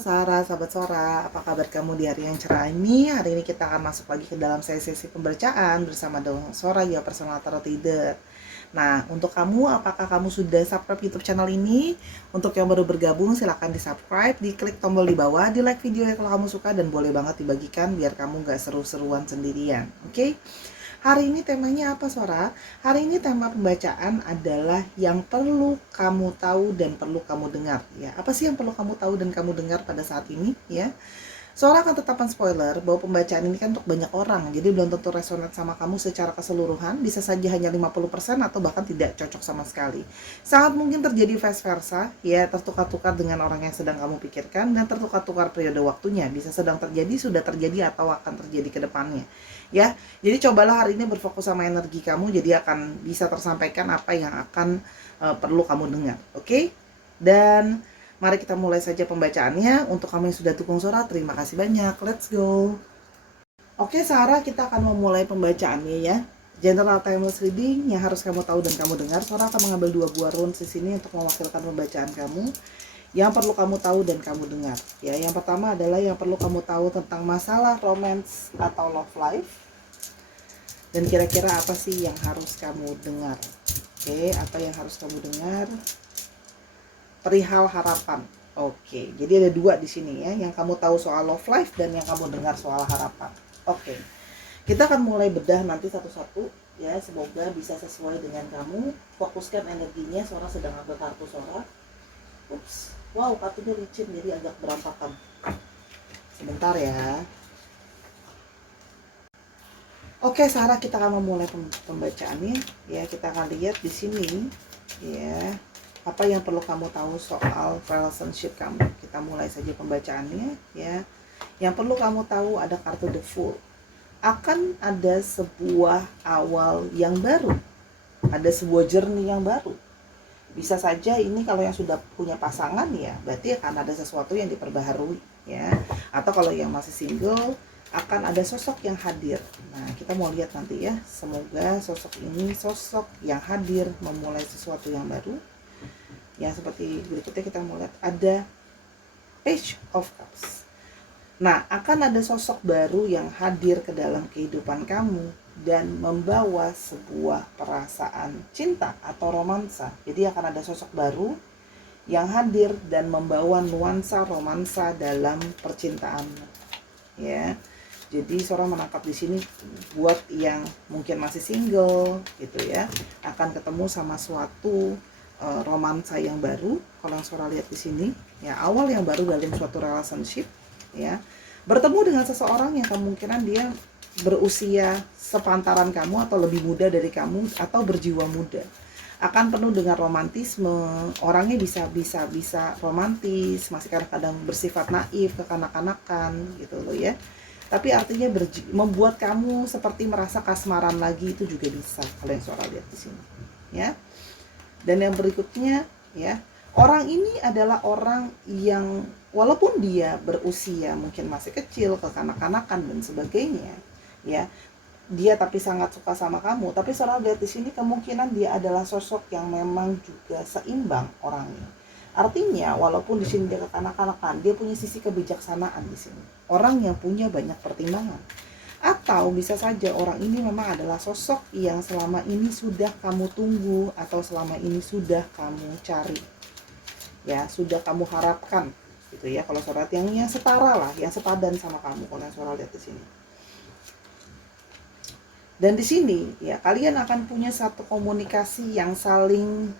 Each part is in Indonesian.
Sarah, sahabat Sora, apa kabar kamu di hari yang cerah ini? Hari ini kita akan masuk lagi ke dalam sesi pembacaan bersama dengan Sora, ya personal tarot reader. Nah, untuk kamu, apakah kamu sudah subscribe YouTube channel ini? Untuk yang baru bergabung, silahkan di subscribe, diklik tombol di bawah, di like videonya kalau kamu suka, dan boleh banget dibagikan biar kamu gak seru-seruan sendirian. Oke? Hari ini temanya apa, Sora? Hari ini tema pembacaan adalah yang perlu kamu tahu dan perlu kamu dengar. Ya, apa sih yang perlu kamu tahu dan kamu dengar pada saat ini? Ya, Sora akan tetapkan spoiler bahwa pembacaan ini kan untuk banyak orang, jadi belum tentu resonate sama kamu secara keseluruhan, bisa saja hanya 50% atau bahkan tidak cocok sama sekali. Sangat mungkin terjadi vice versa, ya, tertukar-tukar dengan orang yang sedang kamu pikirkan, dan tertukar-tukar periode waktunya, bisa sedang terjadi, sudah terjadi, atau akan terjadi ke depannya. Ya, jadi cobalah hari ini berfokus sama energi kamu, jadi akan bisa tersampaikan apa yang akan perlu kamu dengar, oke? Dan mari kita mulai saja pembacaannya. Untuk kamu yang sudah dukung Sora, terima kasih banyak. Let's go. Oke, Sarah, kita akan memulai pembacaannya ya. General timeless reading yang harus kamu tahu dan kamu dengar. Sora akan mengambil 2 buah runes di sini untuk mewakilkan pembacaan kamu. Yang perlu kamu tahu dan kamu dengar. Ya, yang pertama adalah yang perlu kamu tahu tentang masalah romance atau love life. Dan kira-kira apa sih yang harus kamu dengar? Oke, apa yang harus kamu dengar? Perihal harapan. Oke, jadi ada 2 di sini ya, yang kamu tahu soal love life dan yang kamu dengar soal harapan. Oke, kita akan mulai bedah nanti satu-satu ya, semoga bisa sesuai dengan kamu. Fokuskan energinya. Sora sedang ambil kartu Sora. Ups, wow, kartunya licin jadi agak berantakan. Sebentar ya. Oke, Sarah, kita akan memulai pembacaannya ya. Kita akan lihat di sini ya, apa yang perlu kamu tahu soal relationship kamu. Kita mulai saja pembacaannya ya. Yang perlu kamu tahu ada kartu The Fool. Akan ada sebuah awal yang baru. Ada sebuah journey yang baru. Bisa saja ini kalau yang sudah punya pasangan ya, berarti akan ada sesuatu yang diperbaharui ya. Atau kalau yang masih single, akan ada sosok yang hadir. Nah, kita mau lihat nanti ya. Semoga sosok ini sosok yang hadir memulai sesuatu yang baru. Ya, seperti berikutnya kita mau lihat ada Page of Cups. Nah, akan ada sosok baru yang hadir ke dalam kehidupan kamu dan membawa sebuah perasaan cinta atau romansa. Jadi akan ada sosok baru yang hadir dan membawa nuansa romansa dalam percintaan. Ya. Jadi Sora menangkap di sini buat yang mungkin masih single gitu ya, akan ketemu sama suatu romansa yang baru. Kalau yang Sora lihat di sini ya, awal yang baru dalam suatu relationship ya. Bertemu dengan seseorang yang kemungkinan dia berusia sepantaran kamu atau lebih muda dari kamu atau berjiwa muda. Akan penuh dengan romantisme, orangnya bisa romantis, masih kadang-kadang bersifat naif, kekanak-kanakan gitu loh ya. Tapi artinya membuat kamu seperti merasa kasmaran lagi, itu juga bisa kalau yang Sora lihat di sini ya. Dan yang berikutnya ya, orang ini adalah orang yang walaupun dia berusia mungkin masih kecil, kekanak-kanakan dan sebagainya ya, dia tapi sangat suka sama kamu. Tapi Sora lihat di sini kemungkinan dia adalah sosok yang memang juga seimbang orangnya. Artinya walaupun di sini dia kekanak-kanakan, dia punya sisi kebijaksanaan di sini. Orang yang punya banyak pertimbangan. Atau bisa saja orang ini memang adalah sosok yang selama ini sudah kamu tunggu atau selama ini sudah kamu cari. Ya, sudah kamu harapkan gitu ya. Kalau Sora yang setara lah, yang sepadan sama kamu kalau yang Sora lihat di sini. Dan di sini ya, kalian akan punya satu komunikasi yang saling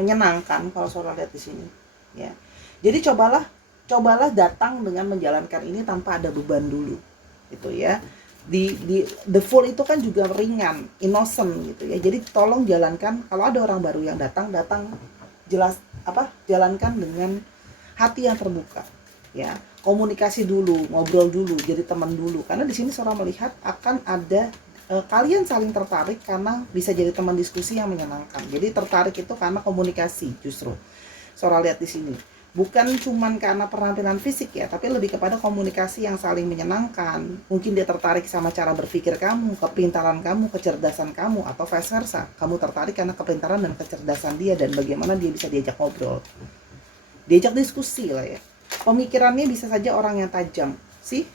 menyenangkan kalau Sora lihat di sini ya. Jadi cobalah datang dengan menjalankan ini tanpa ada beban dulu gitu ya. Di The Fool itu kan juga ringan, innocent gitu ya. Jadi tolong jalankan, kalau ada orang baru yang datang jalankan dengan hati yang terbuka ya. Komunikasi dulu, ngobrol dulu, jadi teman dulu. Karena di sini Sora melihat akan ada kalian saling tertarik karena bisa jadi teman diskusi yang menyenangkan. Jadi tertarik itu karena komunikasi justru. Sora lihat di sini. Bukan cuman karena penampilan fisik ya, tapi lebih kepada komunikasi yang saling menyenangkan. Mungkin dia tertarik sama cara berpikir kamu, kepintaran kamu, kecerdasan kamu, atau vice versa. Kamu tertarik karena kepintaran dan kecerdasan dia dan bagaimana dia bisa diajak ngobrol. Diajak diskusi lah ya. Pemikirannya bisa saja orang yang tajam, sih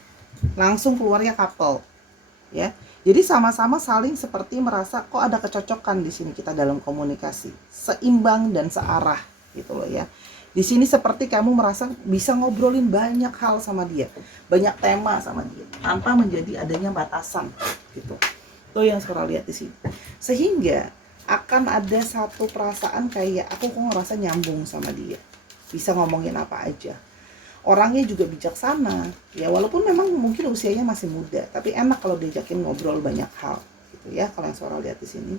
langsung keluarnya couple, ya. Jadi sama-sama saling seperti merasa kok ada kecocokan di sini kita dalam komunikasi, seimbang dan searah gitu loh ya. Di sini seperti kamu merasa bisa ngobrolin banyak hal sama dia, banyak tema sama dia, tanpa menjadi adanya batasan gitu. Itu yang Sora lihat di sini. Sehingga akan ada satu perasaan kayak aku kok ngerasa nyambung sama dia, bisa ngomongin apa aja. Orangnya juga bijaksana ya, walaupun memang mungkin usianya masih muda, tapi enak kalau diajakin ngobrol banyak hal gitu ya. Kalau yang Sora lihat di sini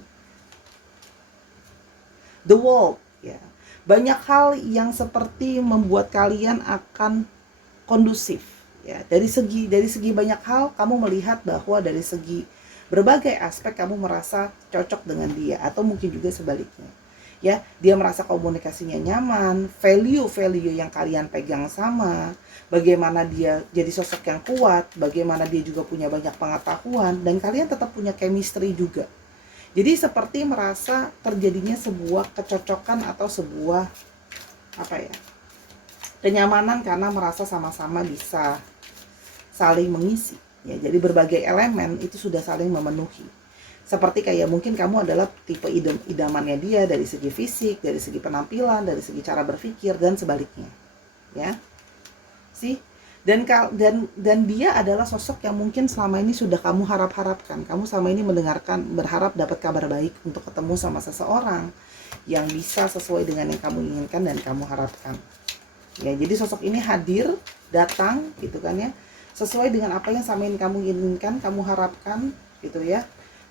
the world ya, banyak hal yang seperti membuat kalian akan kondusif ya. Dari segi banyak hal kamu melihat bahwa dari segi berbagai aspek kamu merasa cocok dengan dia, atau mungkin juga sebaliknya ya, dia merasa komunikasinya nyaman, value yang kalian pegang sama, bagaimana dia jadi sosok yang kuat, bagaimana dia juga punya banyak pengetahuan, dan kalian tetap punya chemistry juga. Jadi seperti merasa terjadinya sebuah kecocokan atau sebuah apa ya, kenyamanan karena merasa sama-sama bisa saling mengisi ya. Jadi berbagai elemen itu sudah saling memenuhi. Seperti kayak mungkin kamu adalah tipe idamannya dia dari segi fisik, dari segi penampilan, dari segi cara berpikir, dan sebaliknya ya sih. Dan dia adalah sosok yang mungkin selama ini sudah kamu harapkan. Kamu selama ini berharap dapat kabar baik untuk ketemu sama seseorang yang bisa sesuai dengan yang kamu inginkan dan kamu harapkan ya. Jadi sosok ini hadir, datang gitu kan ya, sesuai dengan apa yang sama yang kamu inginkan, kamu harapkan gitu ya.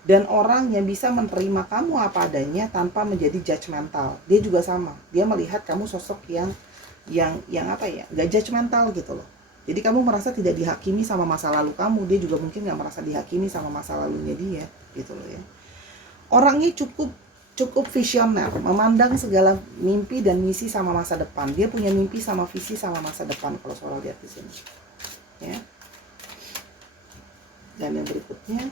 Dan orang yang bisa menerima kamu apa adanya tanpa menjadi judgmental. Dia juga sama, dia melihat kamu sosok yang apa ya, gak judgmental gitu loh. Jadi kamu merasa tidak dihakimi sama masa lalu kamu, dia juga mungkin gak merasa dihakimi sama masa lalunya dia gitu loh ya. Orangnya cukup visioner, memandang segala mimpi dan misi sama masa depan. Dia punya mimpi sama visi sama masa depan kalau Sora lihat di sini ya. Dan yang berikutnya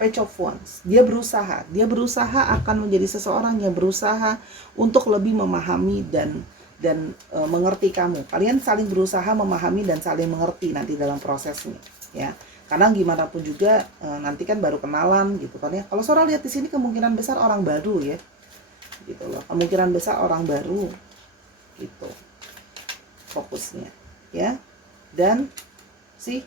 Page of Wands. Dia berusaha akan menjadi seseorang yang berusaha untuk lebih memahami dan mengerti kamu. Kalian saling berusaha memahami dan saling mengerti nanti dalam prosesnya ya. Karena gimana pun juga nanti kan baru kenalan gitu kan ya. Kalau Sora lihat di sini kemungkinan besar orang baru ya. Gitu loh. Kemungkinan besar orang baru gitu. Fokusnya ya. Dan sih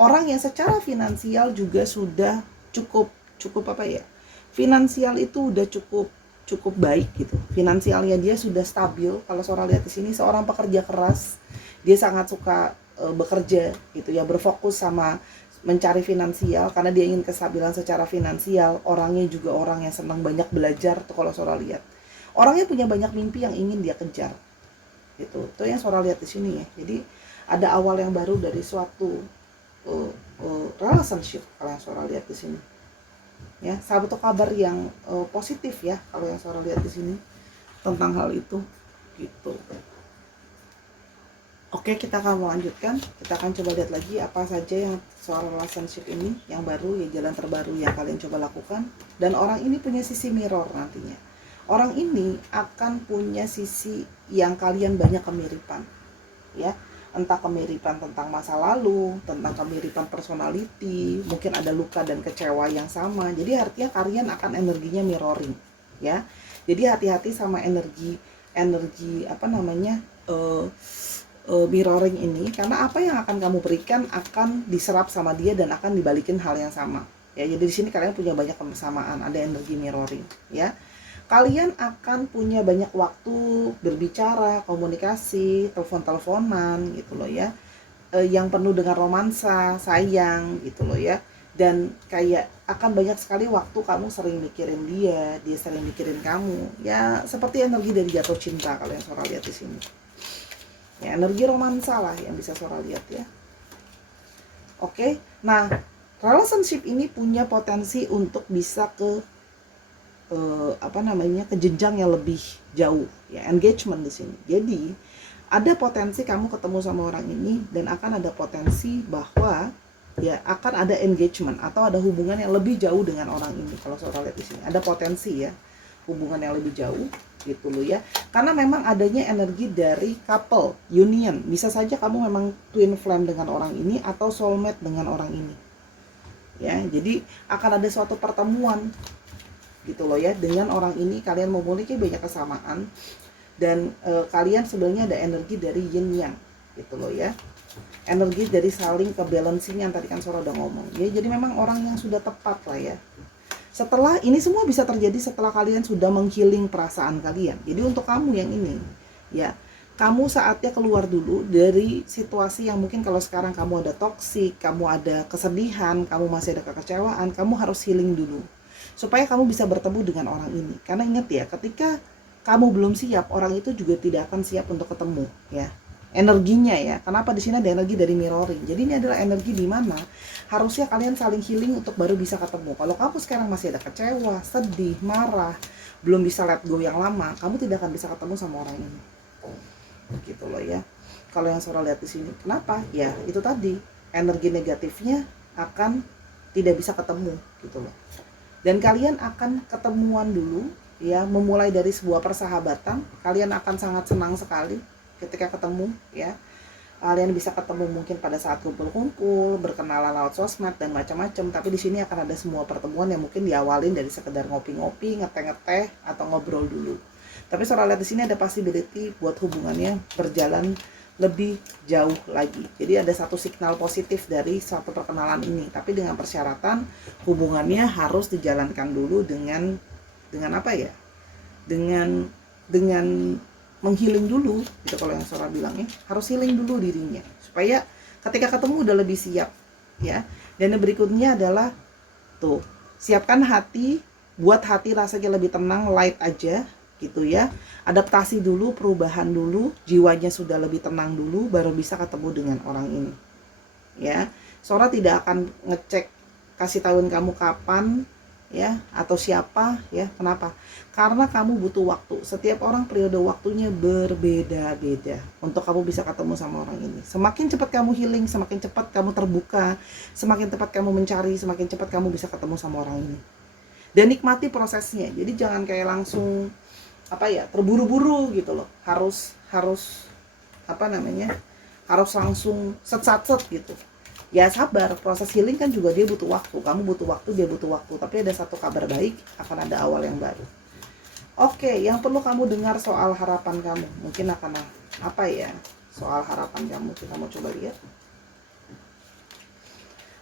orang yang secara finansial juga sudah cukup apa ya, finansial itu udah cukup baik gitu. Finansialnya dia sudah stabil. Kalau Sora lihat di sini seorang pekerja keras, dia sangat suka bekerja gitu ya, berfokus sama mencari finansial karena dia ingin kestabilan secara finansial. Orangnya juga orang yang senang banyak belajar tuh kalau Sora lihat. Orangnya punya banyak mimpi yang ingin dia kejar gitu. Itu yang Sora lihat di sini ya. Jadi ada awal yang baru dari suatu relationship kalau yang Sora lihat di sini ya. Satu kabar yang positif ya kalau yang Sora lihat di sini tentang hal itu gitu. Oke, kita akan melanjutkan. Kita akan coba lihat lagi apa saja yang soal relationship ini yang baru ya, jalan terbaru yang kalian coba lakukan. Dan orang ini punya sisi mirror nantinya. Orang ini akan punya sisi yang kalian banyak kemiripan ya. Entah kemiripan tentang masa lalu, tentang kemiripan personality, mungkin ada luka dan kecewa yang sama. Jadi artinya kalian akan energinya mirroring ya. Jadi hati-hati sama energi apa namanya mirroring ini, karena apa yang akan kamu berikan akan diserap sama dia dan akan dibalikin hal yang sama ya. Jadi di sini kalian punya banyak kesamaan, ada energi mirroring ya. Kalian akan punya banyak waktu berbicara, komunikasi, telepon-teleponan gitu loh ya, yang penuh dengan romansa, sayang gitu loh ya. Dan kayak akan banyak sekali waktu kamu sering mikirin dia, dia sering mikirin kamu ya, seperti energi dari jatuh cinta kalau yang Sora lihat di sini ya, energi romansa lah yang bisa Sora lihat ya. Oke, nah relationship ini punya potensi untuk bisa ke ke jenjang yang lebih jauh ya, engagement di sini. Jadi ada potensi kamu ketemu sama orang ini dan akan ada potensi bahwa ya akan ada engagement atau ada hubungan yang lebih jauh dengan orang ini. Kalau Sora lihat di sini ada potensi ya, hubungan yang lebih jauh gitu loh ya. Karena memang adanya energi dari couple, union. Bisa saja kamu memang twin flame dengan orang ini atau soulmate dengan orang ini. Ya, jadi akan ada suatu pertemuan gitu loh ya, dengan orang ini kalian memiliki banyak kesamaan dan kalian sebenarnya ada energi dari yin yang gitu loh ya. Energi dari saling ke balancing yang tadi kan Sora udah ngomong. Ya, jadi memang orang yang sudah tepat lah ya. Setelah ini semua bisa terjadi setelah kalian sudah menghealing perasaan kalian. Jadi untuk kamu yang ini, ya, kamu saatnya keluar dulu dari situasi yang mungkin kalau sekarang kamu ada toksik, kamu ada kesedihan, kamu masih ada kekecewaan, kamu harus healing dulu. Supaya kamu bisa bertemu dengan orang ini. Karena ingat ya, ketika kamu belum siap, orang itu juga tidak akan siap untuk ketemu, ya. Energinya ya. Kenapa di sini ada energi dari mirroring? Jadi ini adalah energi di mana harusnya kalian saling healing untuk baru bisa ketemu. Kalau kamu sekarang masih ada kecewa, sedih, marah, belum bisa let go yang lama, kamu tidak akan bisa ketemu sama orang ini. Gitu loh ya. Kalau yang Sora lihat di sini, kenapa? Ya, itu tadi energi negatifnya akan tidak bisa ketemu gitu loh. Dan kalian akan ketemuan dulu ya, memulai dari sebuah persahabatan, kalian akan sangat senang sekali ketika ketemu ya. Kalian bisa ketemu mungkin pada saat kumpul-kumpul, berkenalan lewat sosmed dan macam-macam, tapi di sini akan ada semua pertemuan yang mungkin diawalin dari sekedar ngopi-ngopi, ngeteh-ngeteh atau ngobrol dulu. Tapi Sora lihat di sini ada possibility buat hubungannya berjalan lebih jauh lagi. Jadi ada satu signal positif dari suatu perkenalan ini, tapi dengan persyaratan hubungannya harus dijalankan dulu dengan apa ya? Dengan menghealing dulu gitu. Kalau yang Sora bilang ya, harus healing dulu dirinya supaya ketika ketemu udah lebih siap ya. Dan yang berikutnya adalah tuh, siapkan hati, buat hati rasanya lebih tenang, light aja gitu ya. Adaptasi dulu, perubahan dulu, jiwanya sudah lebih tenang dulu baru bisa ketemu dengan orang ini ya. Sora tidak akan ngecek kasih tahuin kamu kapan ya atau siapa ya. Kenapa? Karena kamu butuh waktu. Setiap orang periode waktunya berbeda-beda untuk kamu bisa ketemu sama orang ini. Semakin cepat kamu healing, semakin cepat kamu terbuka, semakin cepat kamu mencari, semakin cepat kamu bisa ketemu sama orang ini. Dan nikmati prosesnya. Jadi jangan kayak langsung apa ya, terburu-buru gitu loh. Harus apa namanya? Harus langsung set gitu. Ya sabar, proses healing kan juga dia butuh waktu. Kamu butuh waktu, dia butuh waktu. Tapi ada satu kabar baik, akan ada awal yang baru. Oke, yang perlu kamu dengar soal harapan kamu. Mungkin akan apa ya, soal harapan kamu. Kita mau coba lihat.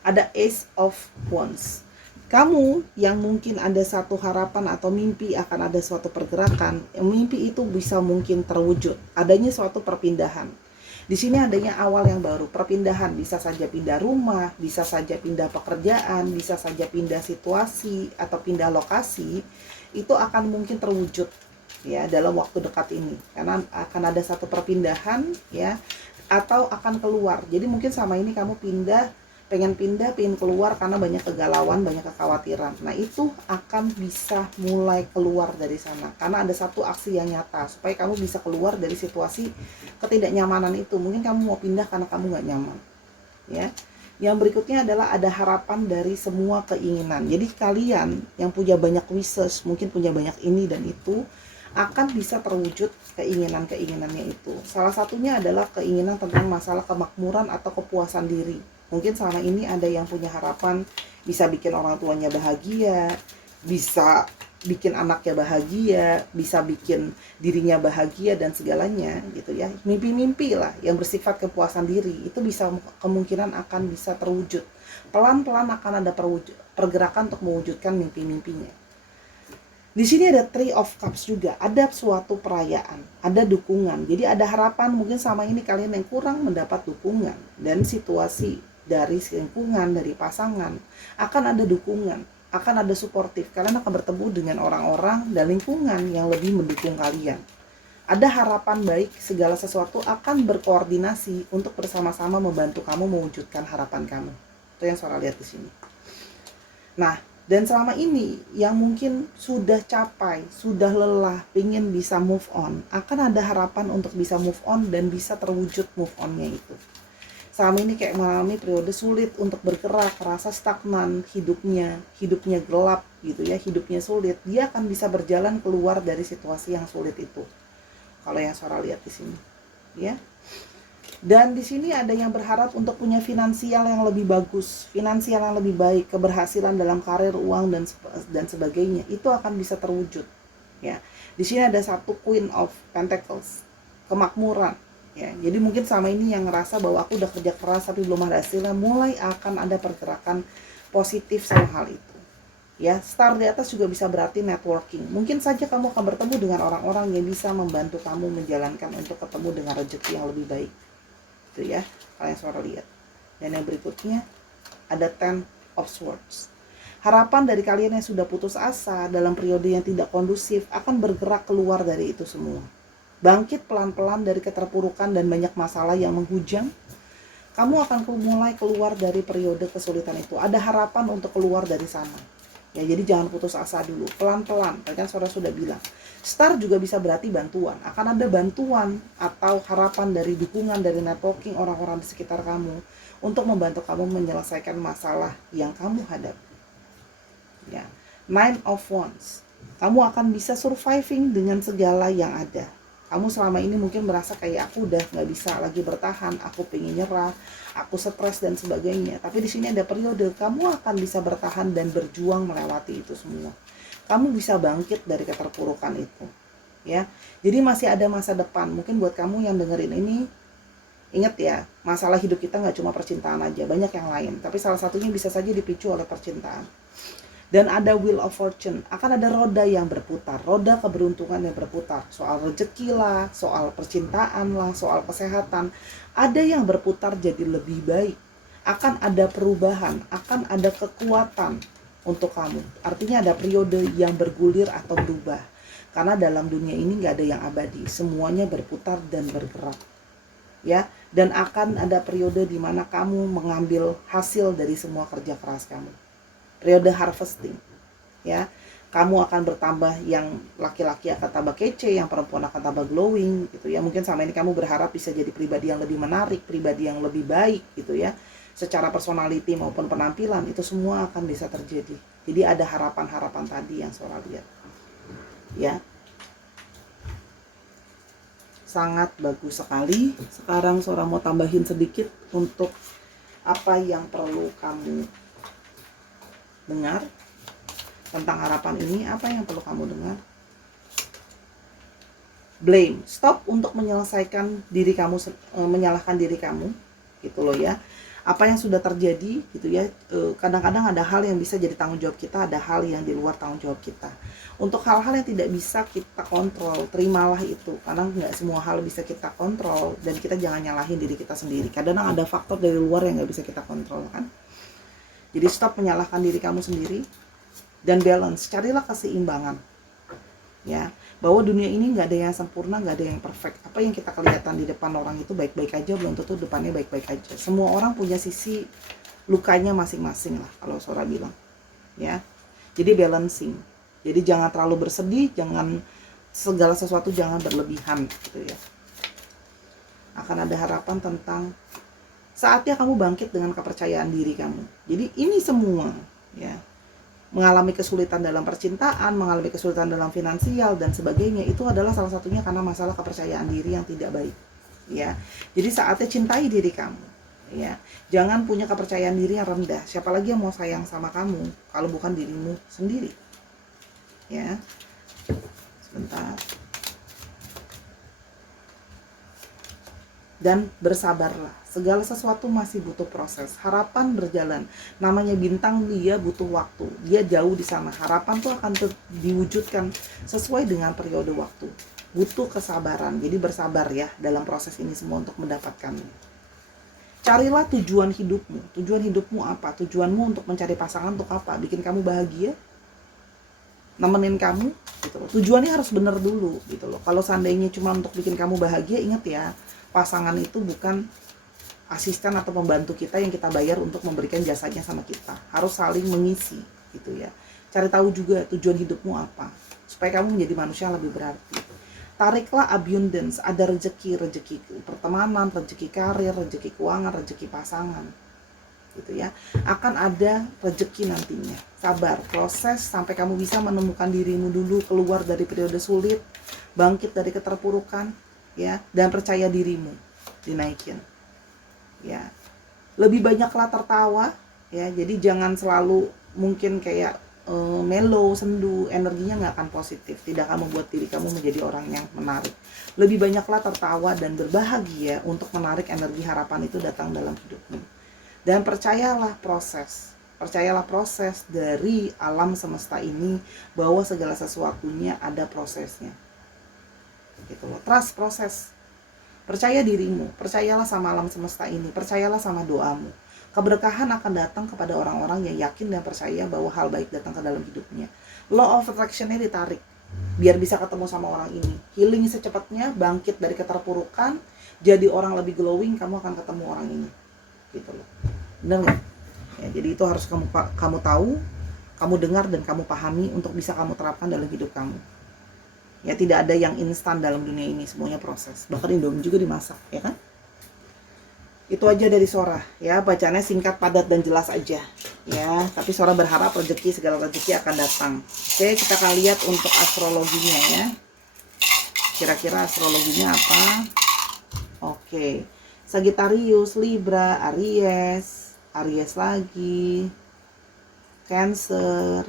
Ada Ace of Wands. Kamu yang mungkin ada satu harapan atau mimpi akan ada suatu pergerakan. Mimpi itu bisa mungkin terwujud. Adanya suatu perpindahan. Di sini adanya awal yang baru, perpindahan, bisa saja pindah rumah, bisa saja pindah pekerjaan, bisa saja pindah situasi atau pindah lokasi, itu akan mungkin terwujud ya dalam waktu dekat ini. Karena akan ada satu perpindahan ya, atau akan keluar. Jadi mungkin sama ini kamu pengen keluar karena banyak kegalauan, banyak kekhawatiran. Nah, itu akan bisa mulai keluar dari sana karena ada satu aksi yang nyata supaya kamu bisa keluar dari situasi ketidaknyamanan itu. Mungkin kamu mau pindah karena kamu nggak nyaman ya. Yang berikutnya adalah ada harapan dari semua keinginan. Jadi kalian yang punya banyak wishes, mungkin punya banyak ini dan itu, akan bisa terwujud keinginannya itu. Salah satunya adalah keinginan tentang masalah kemakmuran atau kepuasan diri. Mungkin selama ini ada yang punya harapan bisa bikin orang tuanya bahagia, bisa bikin anaknya bahagia, bisa bikin dirinya bahagia dan segalanya gitu ya. Mimpi-mimpi lah yang bersifat kepuasan diri itu bisa kemungkinan akan bisa terwujud. Pelan-pelan akan ada pergerakan untuk mewujudkan mimpi-mimpinya. Di sini ada Three of Cups juga, ada suatu perayaan, ada dukungan. Jadi ada harapan mungkin sama ini kalian yang kurang mendapat dukungan dan situasi dari lingkungan, dari pasangan, akan ada dukungan, akan ada suportif. Kalian akan bertemu dengan orang-orang dan lingkungan yang lebih mendukung kalian. Ada harapan baik, segala sesuatu akan berkoordinasi untuk bersama-sama membantu kamu mewujudkan harapan kamu. Itu yang Sora lihat di sini. Nah, dan selama ini yang mungkin sudah capai, sudah lelah, pengen bisa move on, akan ada harapan untuk bisa move on dan bisa terwujud move on-nya itu. selama ini kayak mengalami periode sulit untuk bergerak, merasa stagnan hidupnya gelap gitu ya, hidupnya sulit, dia akan bisa berjalan keluar dari situasi yang sulit itu. Kalau yang Sora lihat di sini, ya. Dan di sini ada yang berharap untuk punya finansial yang lebih bagus, finansial yang lebih baik, keberhasilan dalam karir, uang dan sebagainya. Itu akan bisa terwujud. Ya. Di sini ada satu Queen of Pentacles, kemakmuran. Ya. Jadi mungkin selama ini yang ngerasa bahwa aku udah kerja keras tapi belum ada hasilnya, mulai akan ada pergerakan positif sama hal itu. Ya, star di atas juga bisa berarti networking. Mungkin saja kamu akan bertemu dengan orang-orang yang bisa membantu kamu menjalankan untuk ketemu dengan rezeki yang lebih baik. Itu ya, kalian Sora lihat. Dan yang berikutnya ada Ten of Swords. Harapan dari kalian yang sudah putus asa dalam periode yang tidak kondusif akan bergerak keluar dari itu semua. Bangkit pelan-pelan dari keterpurukan dan banyak masalah yang menghujam. Kamu akan mulai keluar dari periode kesulitan itu. Ada harapan untuk keluar dari sana. Ya, jadi jangan putus asa dulu, pelan-pelan. Kan Sora sudah bilang. Star juga bisa berarti bantuan. Akan ada bantuan atau harapan dari dukungan, dari networking orang-orang di sekitar kamu untuk membantu kamu menyelesaikan masalah yang kamu hadapi. Ya. Nine of Wands. Kamu akan bisa surviving dengan segala yang ada. Kamu selama ini mungkin merasa kayak aku udah nggak bisa lagi bertahan, aku pengen nyerah, aku stres dan sebagainya. Tapi di sini ada periode kamu akan bisa bertahan dan berjuang melewati itu semua. Kamu bisa bangkit dari keterpurukan itu, ya. Jadi masih ada masa depan. Mungkin buat kamu yang dengerin ini, ingat ya, masalah hidup kita nggak cuma percintaan aja, banyak yang lain. Tapi salah satunya bisa saja dipicu oleh percintaan. Dan ada Wheel of Fortune, akan ada roda yang berputar, roda keberuntungan yang berputar. Soal rezeki lah, soal percintaan lah, soal kesehatan. Ada yang berputar jadi lebih baik. Akan ada perubahan, akan ada kekuatan untuk kamu. Artinya ada periode yang bergulir atau berubah. Karena dalam dunia ini nggak ada yang abadi, semuanya berputar dan bergerak. Ya, dan akan ada periode di mana kamu mengambil hasil dari semua kerja keras kamu. Periode harvesting, ya. Kamu akan bertambah, yang laki-laki akan tambah kece, yang perempuan akan tambah glowing gitu ya. Mungkin sama ini kamu berharap bisa jadi pribadi yang lebih menarik, pribadi yang lebih baik gitu ya. Secara personality maupun penampilan itu semua akan bisa terjadi. Jadi ada harapan-harapan tadi yang Sora lihat. Ya. Sangat bagus sekali. Sekarang Sora mau tambahin sedikit untuk apa yang perlu kamu dengar tentang harapan ini. Apa yang perlu kamu dengar? Blame, stop untuk menyelesaikan diri kamu, menyalahkan diri kamu gitu loh ya. Apa yang sudah terjadi gitu ya, kadang-kadang ada hal yang bisa jadi tanggung jawab kita, ada hal yang di luar tanggung jawab kita. Untuk hal-hal yang tidak bisa kita kontrol, terimalah itu, karena nggak semua hal bisa kita kontrol. Dan kita jangan nyalahin diri kita sendiri, kadang ada faktor dari luar yang nggak bisa kita kontrol kan. Jadi stop menyalahkan diri kamu sendiri dan balance, carilah keseimbangan. Ya, bahwa dunia ini nggak ada yang sempurna, nggak ada yang perfect. Apa yang kita kelihatan di depan orang itu baik-baik aja, belum tentu depannya baik-baik aja. Semua orang punya sisi lukanya masing-masing lah, kalau Sora bilang. Ya, jadi balancing. Jadi jangan terlalu bersedih, jangan segala sesuatu jangan berlebihan, gitu ya. Akan ada harapan tentang saatnya kamu bangkit dengan kepercayaan diri kamu. Jadi ini semua, ya, mengalami kesulitan dalam percintaan, mengalami kesulitan dalam finansial dan sebagainya, itu adalah salah satunya karena masalah kepercayaan diri yang tidak baik. Ya, jadi saatnya cintai diri kamu. Ya, jangan punya kepercayaan diri yang rendah. Siapa lagi yang mau sayang sama kamu kalau bukan dirimu sendiri? Ya, sebentar. Dan bersabarlah. Segala sesuatu masih butuh proses. Harapan berjalan. Namanya bintang, dia butuh waktu. Dia jauh di sana. Harapan tuh akan diwujudkan sesuai dengan periode waktu. Butuh kesabaran. Jadi bersabar ya dalam proses ini semua untuk mendapatkannya. Carilah tujuan hidupmu. Tujuan hidupmu apa? Tujuanmu untuk mencari pasangan untuk apa? Bikin kamu bahagia? Nemenin kamu? Gitu loh. Tujuannya harus benar dulu gitu loh. Kalau seandainya cuma untuk bikin kamu bahagia, ingat ya, pasangan itu bukan asisten atau pembantu kita yang kita bayar untuk memberikan jasanya sama kita. Harus saling mengisi gitu ya. Cari tahu juga tujuan hidupmu apa, supaya kamu menjadi manusia yang lebih berarti. Tariklah abundance, ada rezeki pertemanan, rezeki karir, rezeki keuangan, rezeki pasangan. Gitu ya. Akan ada rezeki nantinya. Sabar, proses sampai kamu bisa menemukan dirimu dulu, keluar dari periode sulit, bangkit dari keterpurukan, ya, dan percaya dirimu dinaikin. Ya. Lebih banyaklah tertawa, ya. Jadi jangan selalu mungkin kayak mellow, sendu, energinya nggak akan positif, tidak akan membuat diri kamu menjadi orang yang menarik. Lebih banyaklah tertawa dan berbahagia untuk menarik energi harapan itu datang dalam hidupmu. Dan percayalah proses dari alam semesta ini, bahwa segala sesuatunya ada prosesnya. Gitu loh, trust proses. Percaya dirimu, percayalah sama alam semesta ini, percayalah sama doamu. Keberkahan akan datang kepada orang-orang yang yakin dan percaya bahwa hal baik datang ke dalam hidupnya. Law of attraction-nya ditarik biar bisa ketemu sama orang ini. Healing secepatnya, bangkit dari keterpurukan, jadi orang lebih glowing, kamu akan ketemu orang ini. Gitu loh. Benar nggak? Ya, jadi itu harus kamu tahu, kamu dengar dan kamu pahami untuk bisa kamu terapkan dalam hidup kamu. Ya, tidak ada yang instan dalam dunia ini, semuanya proses. Bahkan Indomie juga dimasak, ya kan? Itu aja dari Sora, ya, bacaannya singkat, padat, dan jelas aja, ya. Tapi Sora berharap segala rezeki akan datang. Oke, kita akan lihat untuk astrologinya, ya. Kira-kira astrologinya apa? Oke, Sagittarius, Libra, Aries lagi, Cancer,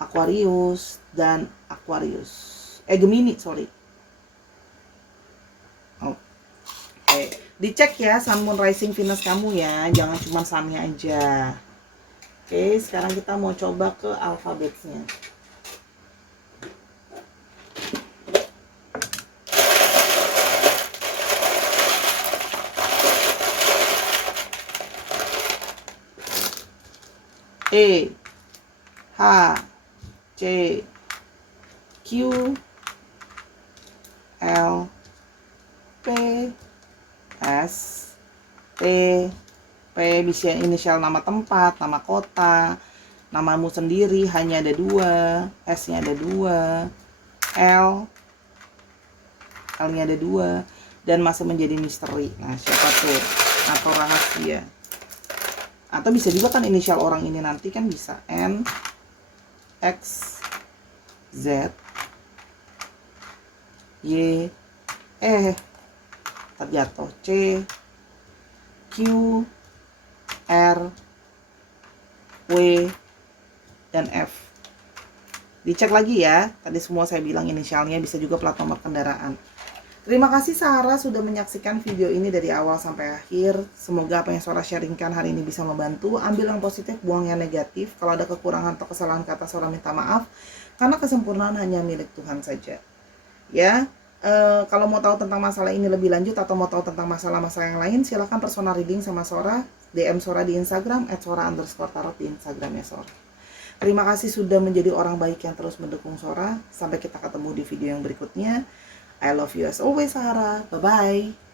Aquarius, dan Gemini, sorry. Dicek ya Sun, Moon, Rising, Venus kamu ya, jangan cuma sunnya aja. Oke, sekarang kita mau coba ke alfabetnya. E, H, C, Q, L, P, S, T, P bisa inisial nama tempat, nama kota, namamu sendiri hanya ada 2, S-nya ada 2, L-nya ada 2, dan masih menjadi misteri. Nah, siapa tuh? Atau rahasia. Atau bisa juga kan inisial orang ini nanti kan bisa N, X, Z, Y, terjatuh C, Q, R, W, dan F. Dicek lagi ya, tadi semua saya bilang inisialnya, bisa juga plat nomor kendaraan. Terima kasih Sarah sudah menyaksikan video ini dari awal sampai akhir. Semoga apa yang Sarah sharingkan hari ini bisa membantu. Ambil yang positif, buang yang negatif. Kalau ada kekurangan atau kesalahan kata, Sarah minta maaf, karena kesempurnaan hanya milik Tuhan saja. Ya, kalau mau tahu tentang masalah ini lebih lanjut atau mau tahu tentang masalah-masalah yang lain, silahkan personal reading sama Sora, DM Sora di Instagram @sora_tarot di Instagramnya Sora. Terima kasih sudah menjadi orang baik yang terus mendukung Sora. Sampai kita ketemu di video yang berikutnya. I love you as always, Sarah. Bye-bye.